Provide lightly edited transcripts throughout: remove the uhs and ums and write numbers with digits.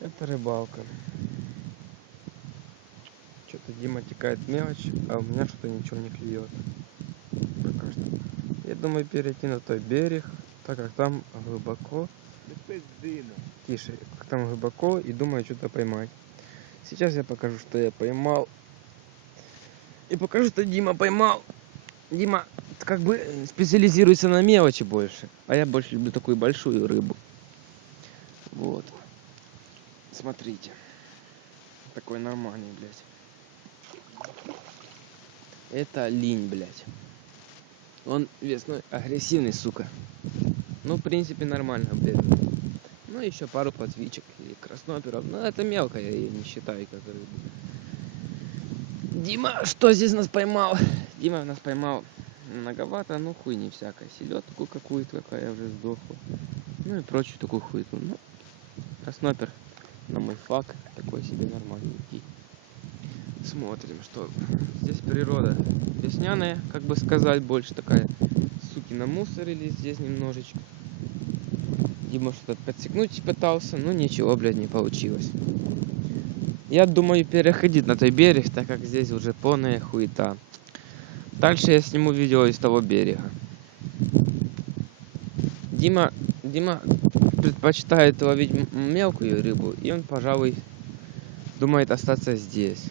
Это рыбалка. Что-то Дима текает мелочь, а у меня что-то ничего не клюет. Пока что. Я думаю перейти на той берег, так как там глубоко. Тише, как там глубоко, и думаю что-то поймать. Сейчас я покажу, что я поймал. И покажу, что Дима поймал. Дима как бы специализируется на мелочи больше, а я больше люблю такую большую рыбу. Вот. Смотрите. Такой нормальный, блядь. Это линь, блядь. Он весной агрессивный, сука. Ну, в принципе, нормально, блядь. Ну, еще пару плотвичек и красноперов. Но это мелко, я ее не считаю как рыбу. Дима, что здесь нас поймал? Дима нас поймал многовато, ну хуйни всякой. Селедку какую-то, какая уже сдохла. Ну и прочую такую хуйню. Ну, краснопер на мой фак такой себе нормальненький. Смотрим, что здесь природа весняная, как бы сказать, больше такая. Суки намусорили здесь немножечко. Дима что-то подсекнуть пытался, но ничего, блядь, не получилось. Я думаю переходить на той берег, так как здесь уже полная хуета. Дальше я сниму видео из того берега. Дима предпочитает ловить мелкую рыбу, и он, пожалуй, думает остаться здесь.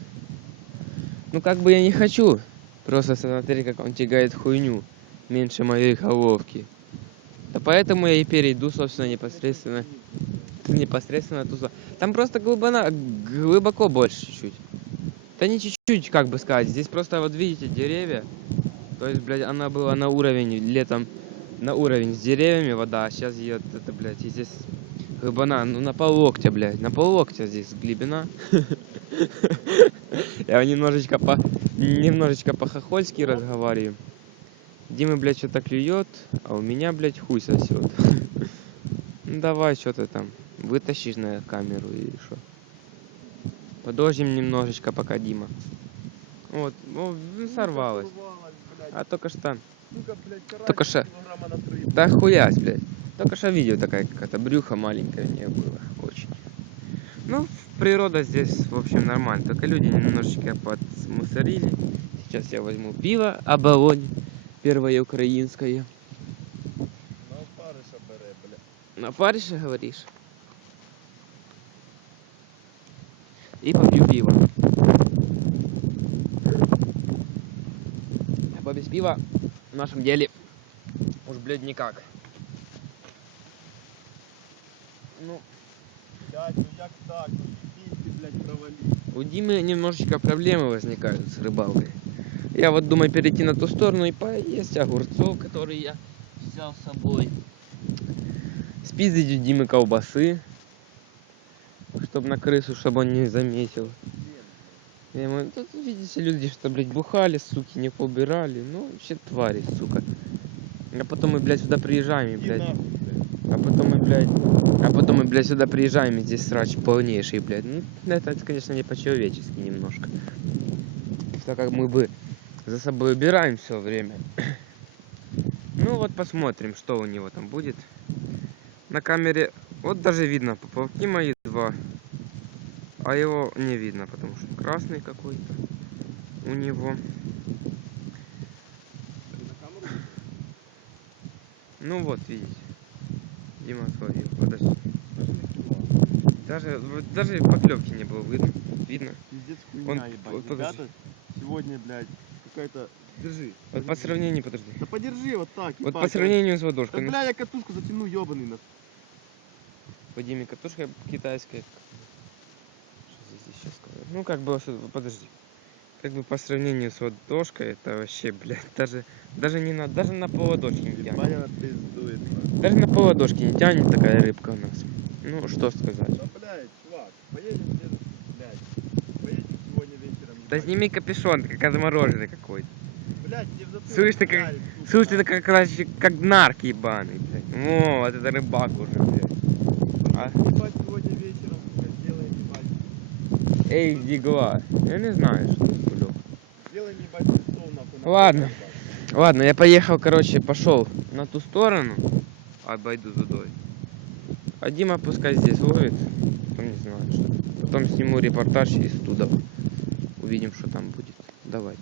Ну, как бы я не хочу. Просто смотри, как он тягает хуйню меньше моей головки. Да поэтому я и перейду, собственно, непосредственно туда. Там просто глубоко больше чуть-чуть. Да не чуть-чуть, как бы сказать. Здесь просто, вот видите, деревья. То есть, блядь, она была на уровень летом, на уровень с деревьями вода, а сейчас ее, это, блядь, и здесь глубина, ну, на поллоктя, блядь, на поллоктя здесь глубина. Я немножечко по-хохольски разговариваю. Дима, блядь, что-то клюет, а у меня, блядь, хуй сосет. Ну давай, что ты там, вытащишь на камеру или что? Подождем немножечко, пока Дима. Вот, сорвалась. А только что. Только что. Да хуясь, блядь. Только что видео такая какая-то, брюхо маленькое у нее было. Очень. Ну, природа здесь, в общем, нормально. Только люди немножечко подмусорили. Сейчас я возьму пиво Оболонь. Первое украинское. На опариша бере, бля. На опариша, говоришь? И попью пиво. Бо без пива в нашем деле уж, блядь, никак. Ну, Блядь, ну як так? Ну пизди, блядь, провали. у Димы немножечко проблемы возникают с рыбалкой. Я вот думаю перейти на ту сторону и поесть огурцов, которые я взял с собой. Спиздить у Димы колбасы, чтобы на крысу, чтобы он не заметил. Тут, видите, люди, что, блядь, бухали, суки, не поубирали. Ну, вообще твари, сука. А потом мы, блядь, сюда приезжаем, и, блядь. А потом мы, блядь, сюда приезжаем, и здесь срач полнейший, блядь. Ну, это, конечно, не по-человечески немножко. Так как мы бы за собой убираем все время. Ну, вот посмотрим, что у него там будет. На камере, вот даже видно, поплавки мои два. А его не видно, потому что красный какой-то у него. Ну вот, видите. Дима словил. Подожди. Даже поклевки не было видно. Пиздец хуйня, ебать. Ребята, сегодня, блядь, какая-то... Держи. Вот по сравнению, подожди. Да подержи вот так, ебать. Вот по сравнению с ладошкой. Да, бля, я катушку затяну, ебаный нас. По Диме катушка китайская. Что здесь еще сказать? Ну, как бы, подожди. Как бы по сравнению с ладошкой, это вообще, блядь, даже на полладошки не тянет. Ебать, пиздует. Даже на полладошки не тянет такая рыбка у нас. Ну, что сказать. Да, блядь, чувак, поедем, поедем сегодня вечером. Да сними капюшон, ты как замороженный какой-то. Блядь, иди в затылок. Слышь, ты как нарк ебаный, блядь. О, вот это рыбак уже, блядь. А? Ебать, сегодня вечером, сука, сделаем, ебать. Эй, дигла. Я не знаю, что это кулек. Сделаем, ебать, часов, нахуй. Ладно. Ладно, я поехал, короче, пошел на ту сторону. Обойду тудой. А Дима пускай здесь ловит. Там не знаю. сниму репортаж из туда. Увидим, что там будет. Давайте.